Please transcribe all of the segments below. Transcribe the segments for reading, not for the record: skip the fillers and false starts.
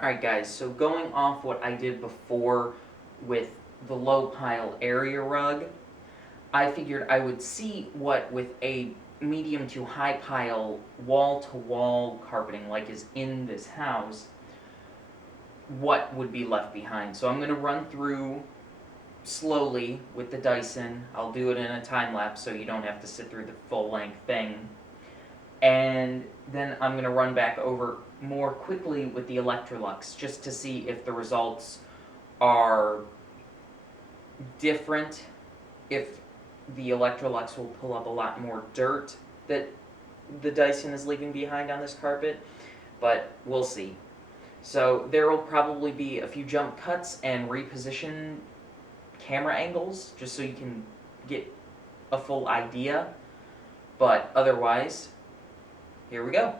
Alright guys, so going off what I did before with the low pile area rug, I figured I would see what with a medium to high pile wall-to-wall carpeting like is in this house, what would be left behind. So I'm going to run through slowly with the Dyson. I'll do it in a time lapse so you don't have to sit through the full length thing. And then I'm going to run back over more quickly with the Electrolux just to see if the results are different, if the Electrolux will pull up a lot more dirt that the Dyson is leaving behind on this carpet, but we'll see. So there will probably be a few jump cuts and reposition camera angles just so you can get a full idea, but otherwise, here we go.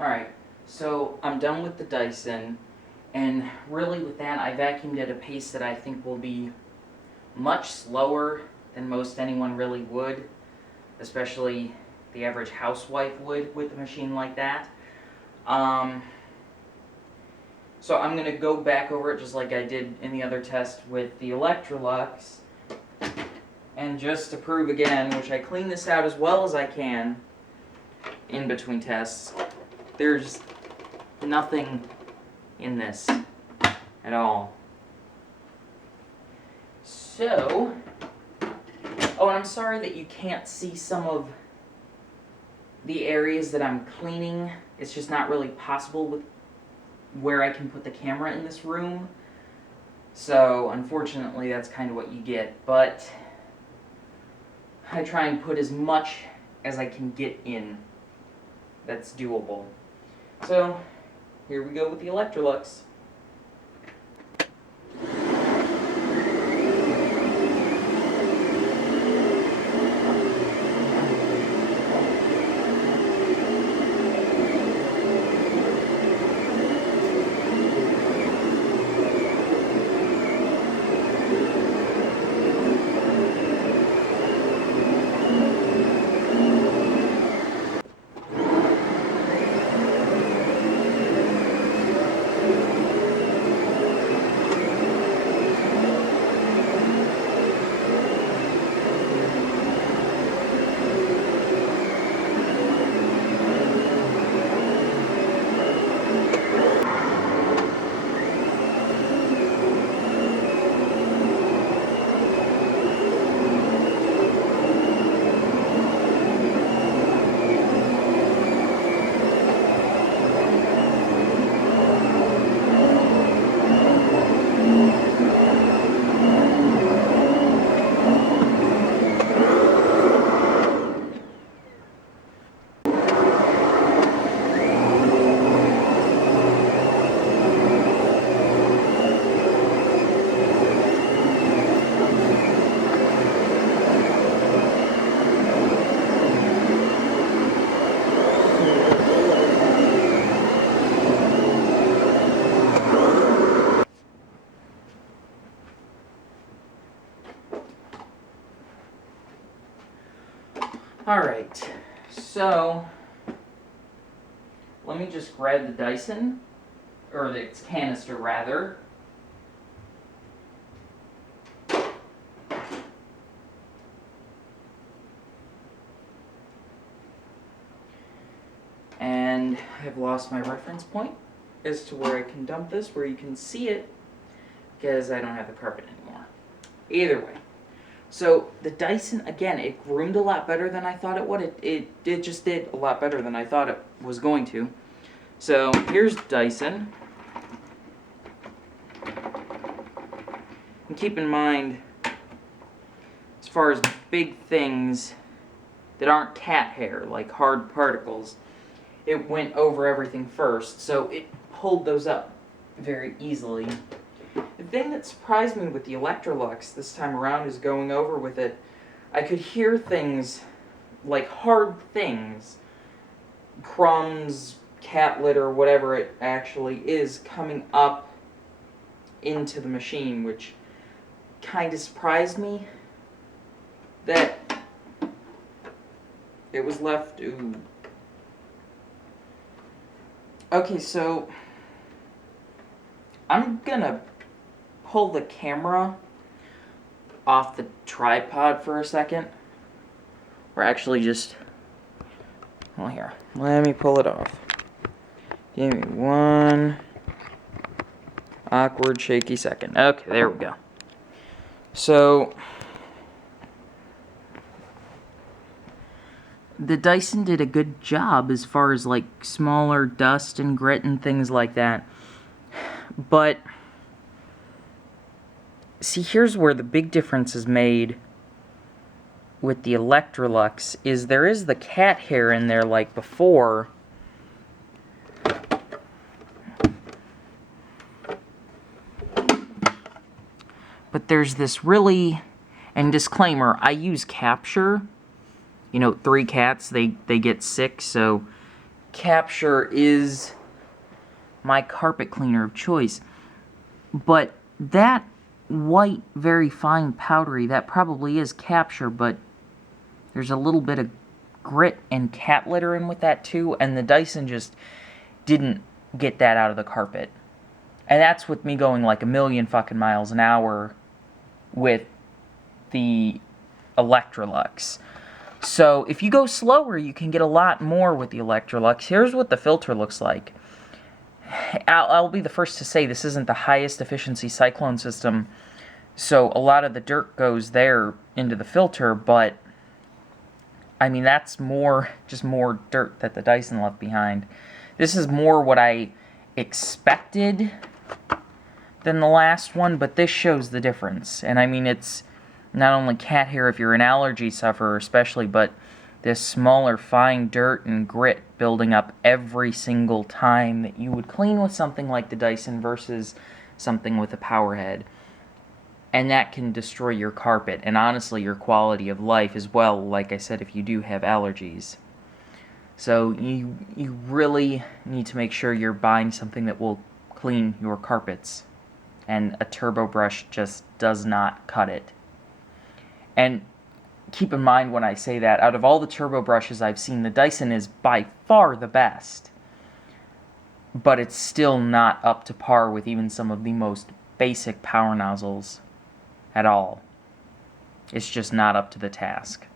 Alright, so I'm done with the Dyson, and really with that I vacuumed at a pace that I think will be much slower than most anyone really would, especially the average housewife would with a machine like that. So I'm going to go back over it just like I did in the other test with the Electrolux, and just to prove again, which I clean this out as well as I can in between tests, there's nothing in this at all. So, oh, and I'm sorry that you can't see some of the areas that I'm cleaning. It's just not really possible with where I can put the camera in this room. So, unfortunately, that's kind of what you get. But I try and put as much as I can get in that's doable. So, here we go with the Electrolux. Alright, so let me just grab the Dyson, or its canister rather. And I've lost my reference point as to where I can dump this, where you can see it, because I don't have the carpet anymore. Either way. So the Dyson, again, it groomed a lot better than I thought it would. It just did a lot better than I thought it was going to. So here's Dyson. And keep in mind, as far as big things that aren't cat hair, like hard particles, it went over everything first, so it pulled those up very easily. The thing that surprised me with the Electrolux this time around is going over with it, I could hear things, like hard things, crumbs, cat litter, whatever it actually is, coming up into the machine, which kind of surprised me that it was left. Ooh. Okay, so I'm gonna pull the camera off the tripod for a second. Or actually just, well, here, let me pull it off. Give me one awkward, shaky second. Okay, there we go. So the Dyson did a good job as far as like smaller dust and grit and things like that. But see, here's where the big difference is made with the Electrolux, is there is the cat hair in there like before. But there's this really, and disclaimer, I use Capture. You know, 3 cats, they get sick, so Capture is my carpet cleaner of choice. But that white, very fine powdery, that probably is Capture, but there's a little bit of grit and cat litter in with that too, and the Dyson just didn't get that out of the carpet. And that's with me going like a million fucking miles an hour with the Electrolux. So if you go slower, you can get a lot more with the Electrolux. Here's what the filter looks like. I'll be the first to say this isn't the highest efficiency cyclone system, so a lot of the dirt goes there into the filter, but I mean, that's just more dirt that the Dyson left behind. This is more what I expected than the last one, but this shows the difference. And I mean, it's not only cat hair if you're an allergy sufferer especially, but this smaller fine dirt and grit building up every single time that you would clean with something like the Dyson versus something with a powerhead. And that can destroy your carpet and honestly your quality of life as well, like I said, if you do have allergies. So you really need to make sure you're buying something that will clean your carpets. And a turbo brush just does not cut it. And keep in mind when I say that, out of all the turbo brushes I've seen, the Dyson is by far the best. But it's still not up to par with even some of the most basic power nozzles at all. It's just not up to the task.